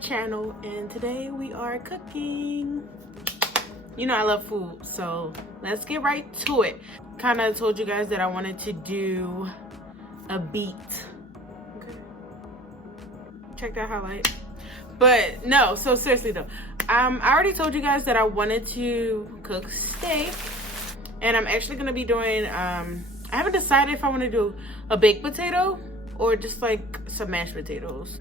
channel, and today we are cooking. You know I love food, so let's get right to it. Kind of told you guys that I wanted to do a beet. Okay. Check that highlight. But no, so seriously though, I already told you guys that I wanted to cook steak, and I'm actually gonna be doing I haven't decided if I want to do a baked potato or just like some mashed potatoes.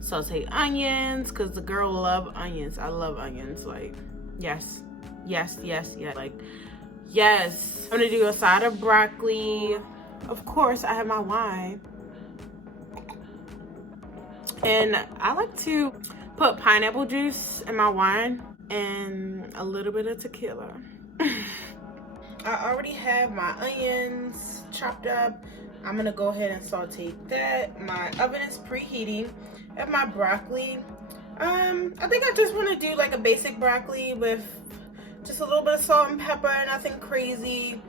Saute onions, because the girl love onions. I love onions. Like, yes, like, yes. I'm gonna do a side of broccoli. Of course, I have my wine. And I like to put pineapple juice in my wine and a little bit of tequila. I already have my onions chopped up. I'm gonna go ahead and saute that. My oven is preheating. I have my broccoli. I think I just want to do like a basic broccoli with just a little bit of salt and pepper, nothing crazy.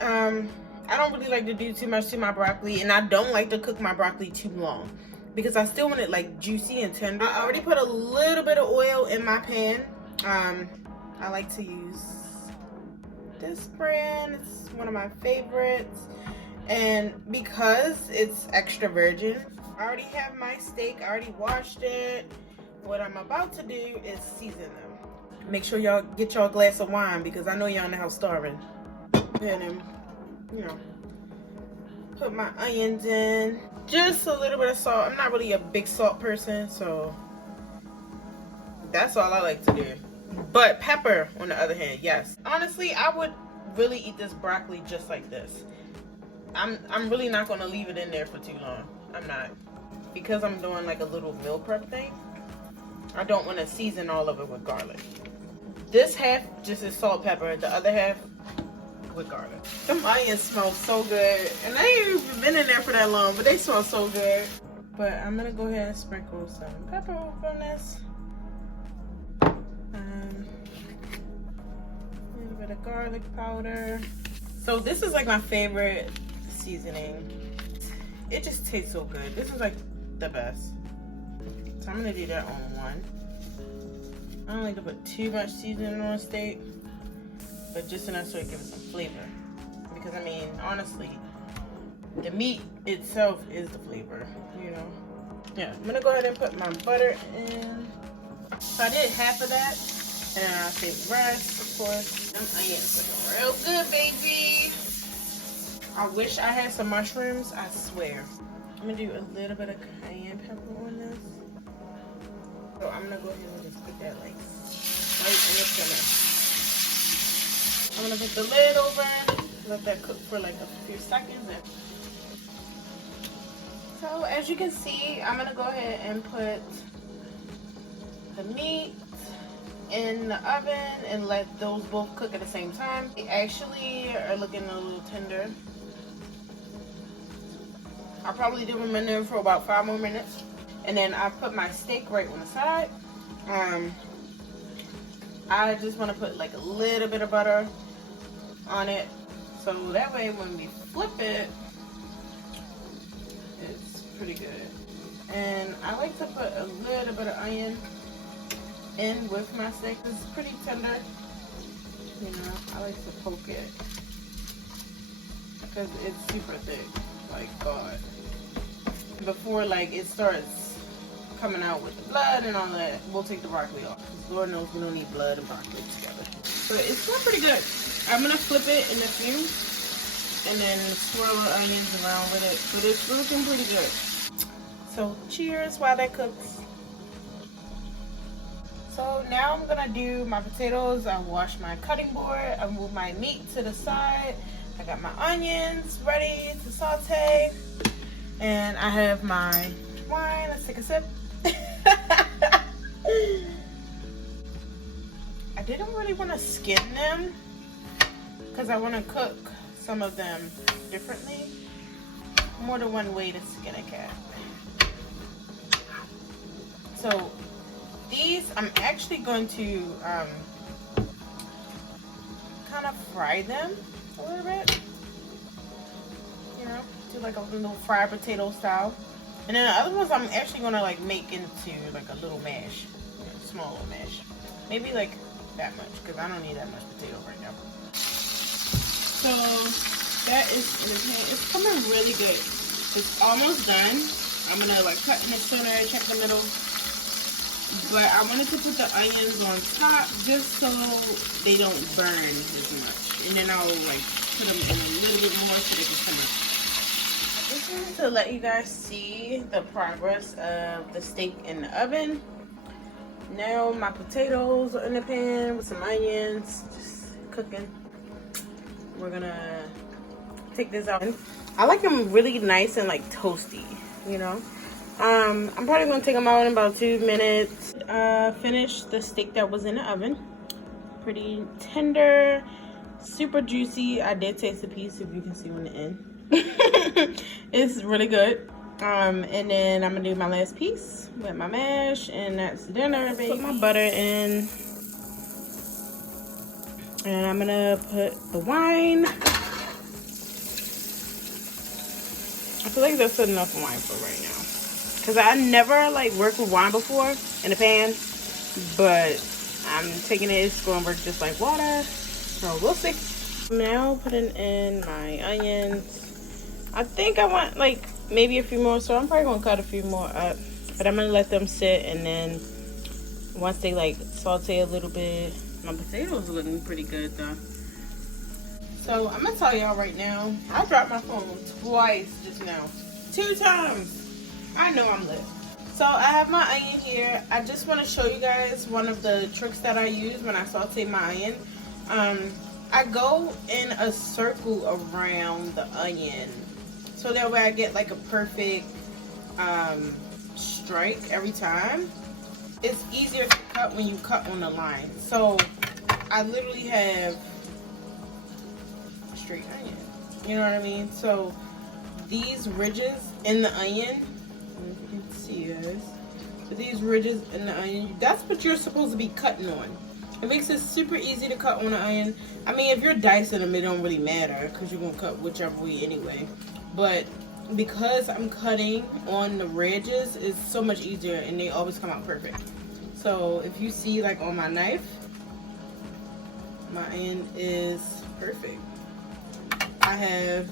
I don't really like to do too much to my broccoli, and I don't like to cook my broccoli too long because I still want it like juicy and tender. I already put a little bit of oil in my pan. I like to use this brand. It's one of my favorites. And because it's extra virgin, I already have my steak. I already washed it. What I'm about to do is season them. Make sure y'all get y'all a glass of wine because I know y'all in the house starving. And you know, put my onions in. Just a little bit of salt. I'm not really a big salt person, so that's all I like to do. But pepper, on the other hand, yes. Honestly, I would really eat this broccoli just like this. I'm really not gonna leave it in there for too long. I'm not, because I'm doing like a little meal prep thing. I don't want to season all of it with garlic. This half just is salt, pepper. The other half with garlic. The onions smell so good, and they ain't even been in there for that long, but they smell so good. But I'm gonna go ahead and sprinkle some pepper on this. A little bit of garlic powder. So this is like my favorite seasoning. It just tastes so good. This is like the best. So I'm gonna do that on one. I don't like to put too much seasoning on a steak, but just enough so it gives it some flavor. Because I mean, honestly, the meat itself is the flavor, you know. Yeah, I'm gonna go ahead and put my butter in. So I did half of that, and I'll save the rest, of course. Them onions looking real good, baby. I wish I had some mushrooms, I swear. I'm gonna do a little bit of cayenne pepper on this. So I'm gonna go ahead and just put that like right in the center. I'm gonna put the lid over, let that cook for like a few seconds. So as you can see, I'm gonna go ahead and put the meat in the oven and let those both cook at the same time. They actually are looking a little tender. I'll probably do them in there for about 5 more minutes. And then I put my steak right on the side. I just want to put like a little bit of butter on it. So that way when we flip it, it's pretty good. And I like to put a little bit of onion in with my steak. It's pretty tender. You know, I like to poke it because it's super thick. Like God. Before like it starts coming out with the blood and all that, we'll take the broccoli off. Because Lord knows we don't need blood and broccoli together. So it's going pretty good. I'm gonna flip it in a few and then swirl the onions around with it. But it's looking pretty good. So cheers while that cooks. So now I'm gonna do my potatoes. I wash my cutting board. I move my meat to the side. I got my onions ready to saute. And I have my wine. Let's take a sip. I didn't really want to skin them because I want to cook some of them differently. More than one way to skin a cat. So these I'm actually going to kind of fry them a little bit. You know, do like a little fried potato style. And then the other ones I'm actually gonna like make into like a little mash, small little mash. Maybe like that much, because I don't need that much potato right now. So that is in the pan. It's coming really good. It's almost done. I'm gonna like cut in the center, check the middle. But I wanted to put the onions on top just so they don't burn as much. And then I'll like put them in a little bit more so they can come up. This is to let you guys see the progress of the steak in the oven. Now my potatoes are in the pan with some onions, just cooking. We're gonna take this out. I like them really nice and like toasty, you know. I'm probably gonna take them out in about 2 minutes. Finish the steak that was in the oven. Pretty tender, super juicy. I did taste a piece, if you can see on the end. It's really good. And then I'm gonna do my last piece with my mash, and that's dinner, baby. Put my butter in, and I'm gonna put the wine. I feel like that's enough wine for right now, because I never like worked with wine before in a pan, but I'm taking it, it's gonna work just like water, so we'll see. Now putting in my onions. I think I want like maybe a few more, so I'm probably gonna cut a few more up, but I'm gonna let them sit, and then once they like saute a little bit. My potatoes are looking pretty good though. So I'm gonna tell y'all right now, I dropped my phone twice just now. 2 times. I know I'm lit. So I have my onion here. I just want to show you guys one of the tricks that I use when I saute my onion. I go in a circle around the onion, so that way I get like a perfect strike every time. It's easier to cut when you cut on the line. So I literally have a straight onion. You know what I mean? So these ridges in the onion, if you can see this, so these ridges in the onion, that's what you're supposed to be cutting on. It makes it super easy to cut on the onion. I mean, if you're dicing them, it don't really matter, because you're going to cut whichever way anyway. But because I'm cutting on the ridges, it's so much easier, and they always come out perfect. So if you see like on my knife, my onion is perfect. I have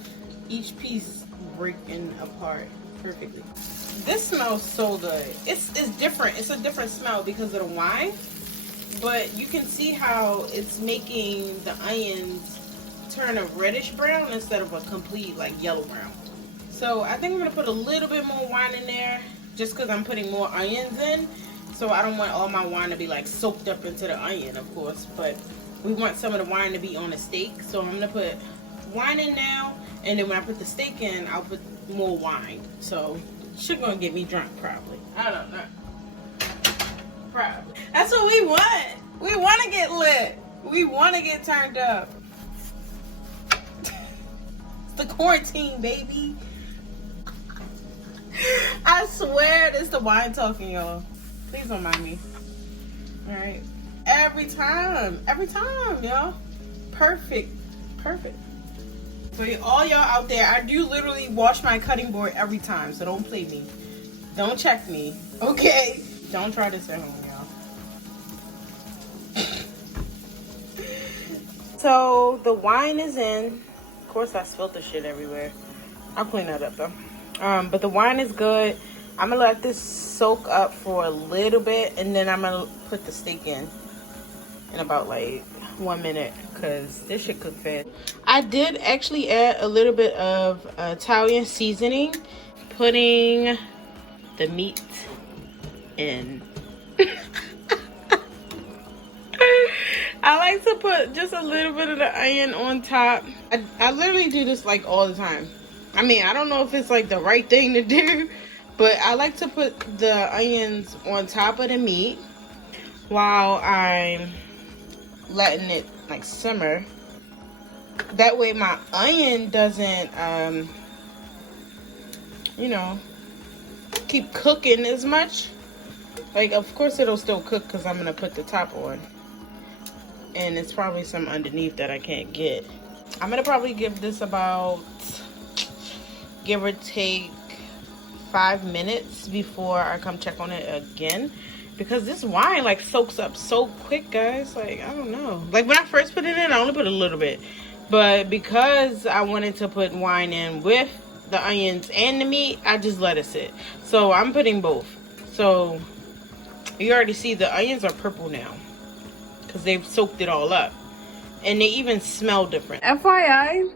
each piece breaking apart perfectly. This smells so good. It's different. It's a different smell because of the wine, but you can see how it's making the onions turn a reddish brown instead of a complete like yellow brown. So I think I'm gonna put a little bit more wine in there, just because I'm putting more onions in. So I don't want all my wine to be like soaked up into the onion, of course, but we want some of the wine to be on the steak. So I'm gonna put wine in now, and then when I put the steak in, I'll put more wine. So she's gonna get me drunk probably. I don't know. Probably. That's what we want. We want to get lit. We want to get turned up. It's the quarantine, baby. I swear this the wine talking, y'all. Please don't mind me. All right. Every time, y'all. Perfect. For all y'all out there, I do literally wash my cutting board every time, so don't play me. Don't check me, okay? Don't try this at home, y'all. So the wine is in. Of course, I spilled the shit everywhere. I'll clean that up though. But the wine is good. I'm gonna let this soak up for a little bit, and then I'm gonna put the steak in about like 1 minute, because this should cook fast. I did actually add a little bit of Italian seasoning, putting the meat in. I like to put just a little bit of the onion on top. I literally do this like all the time. I mean, I don't know if it's like the right thing to do, but I like to put the onions on top of the meat while I'm letting it like simmer. That way my onion doesn't you know, keep cooking as much. Like, of course it'll still cook because I'm gonna put the top on, and it's probably some underneath that I can't get. I'm gonna probably give this about, give or take, 5 minutes before I come check on it again, because this wine like soaks up so quick, guys. Like, I don't know, like when I first put it in, I only put a little bit, but because I wanted to put wine in with the onions and the meat, I just let it sit. So I'm putting both. So you already see the onions are purple now because they've soaked it all up, and they even smell different. FYI,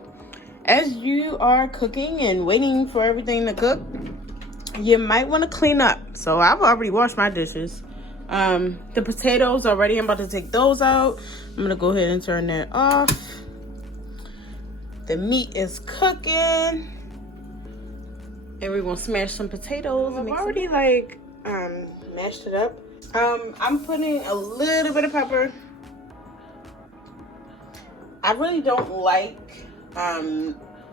as you are cooking and waiting for everything to cook, you might want to clean up. So I've already washed my dishes. The potatoes already, I'm about to take those out. I'm gonna go ahead and turn that off. The meat is cooking, and we're gonna smash some potatoes. I've already like mashed it up. I'm putting a little bit of pepper. I really don't like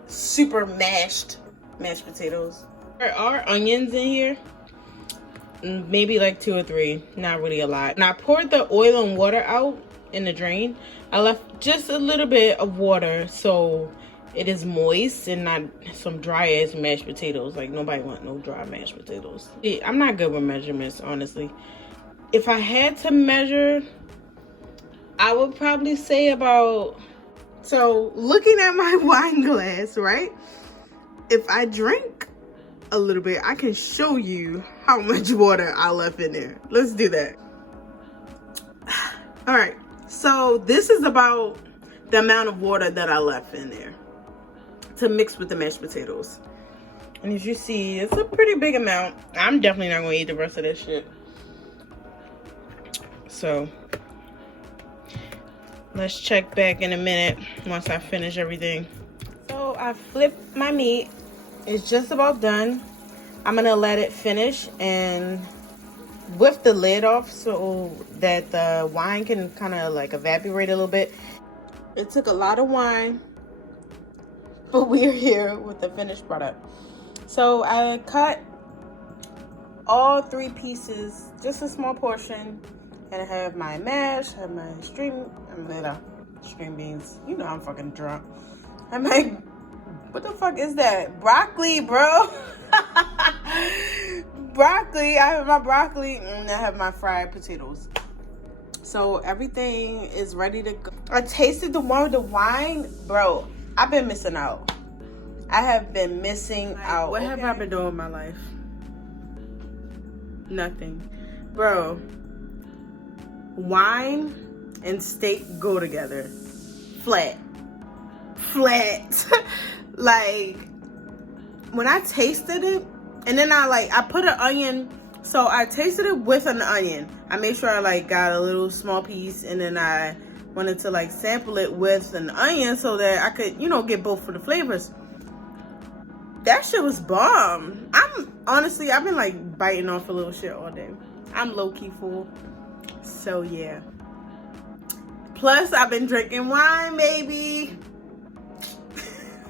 super mashed potatoes. There are onions in here, maybe like 2 or 3, not really a lot. And I poured the oil and water out in the drain. I left just a little bit of water so it is moist and not some dry ass mashed potatoes. Like, nobody want no dry mashed potatoes. I'm not good with measurements, honestly. If I had to measure, I would probably say about, so looking at my wine glass, right? If I drink a little bit, I can show you how much water I left in there. Let's do that. All right, so this is about the amount of water that I left in there to mix with the mashed potatoes. And as you see, it's a pretty big amount. I'm definitely not gonna eat the rest of this shit. So let's check back in a minute once I finish everything. So I flipped my meat. It's just about done. I'm gonna let it finish and with the lid off so that the wine can kind of like evaporate a little bit. It took a lot of wine, but we're here with the finished product. So I cut all 3 pieces, just a small portion, and I have my mash, I have my string beans. You know I'm fucking drunk. I'm like, what the fuck is that? Broccoli, bro. Broccoli. I have my broccoli and I have my fried potatoes. So everything is ready to go. I tasted the one with the wine, bro. I've been missing out. I have been missing out. What have I been doing in my life? Nothing, bro. Wine and steak go together. Flat. Like, when I tasted it, and then I put an onion, so I tasted it with an onion. I made sure I like got a little small piece, and then I wanted to like sample it with an onion so that I could, you know, get both of the flavors. That shit was bomb. Honestly, I've been like biting off a little shit all day. I'm low-key full. So yeah. Plus, I've been drinking wine, baby.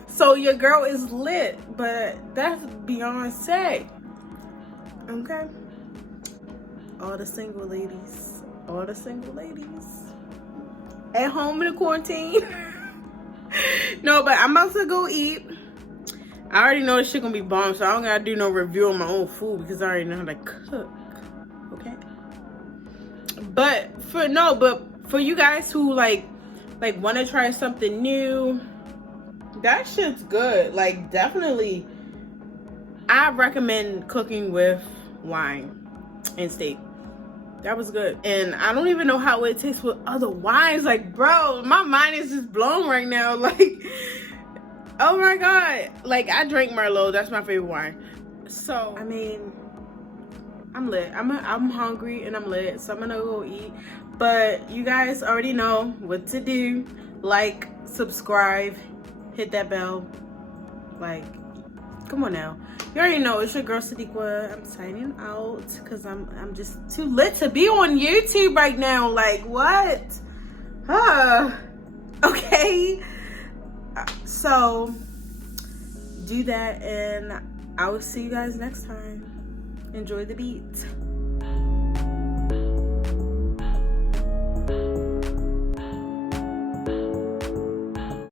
So your girl is lit, but that's Beyonce. Okay. All the single ladies. All the single ladies. At home in the quarantine. No, but I'm about to go eat. I already know this shit gonna be bomb, so I don't gotta do no review on my own food because I already know how to cook. Okay. But for you guys who like want to try something new, that shit's good. Like, definitely, I recommend cooking with wine and steak. That was good. And I don't even know how it tastes with other wines. Like, bro, my mind is just blown right now. Like, oh my God. Like, I drink Merlot. That's my favorite wine. So, I mean, I'm lit. I'm hungry and I'm lit. So I'm gonna go eat. But you guys already know what to do. Like, subscribe, hit that bell. Like, come on now. You already know it's your girl Sadiqa. I'm signing out because I'm just too lit to be on YouTube right now. Like, what? Okay. So do that, and I will see you guys next time. Enjoy the beat.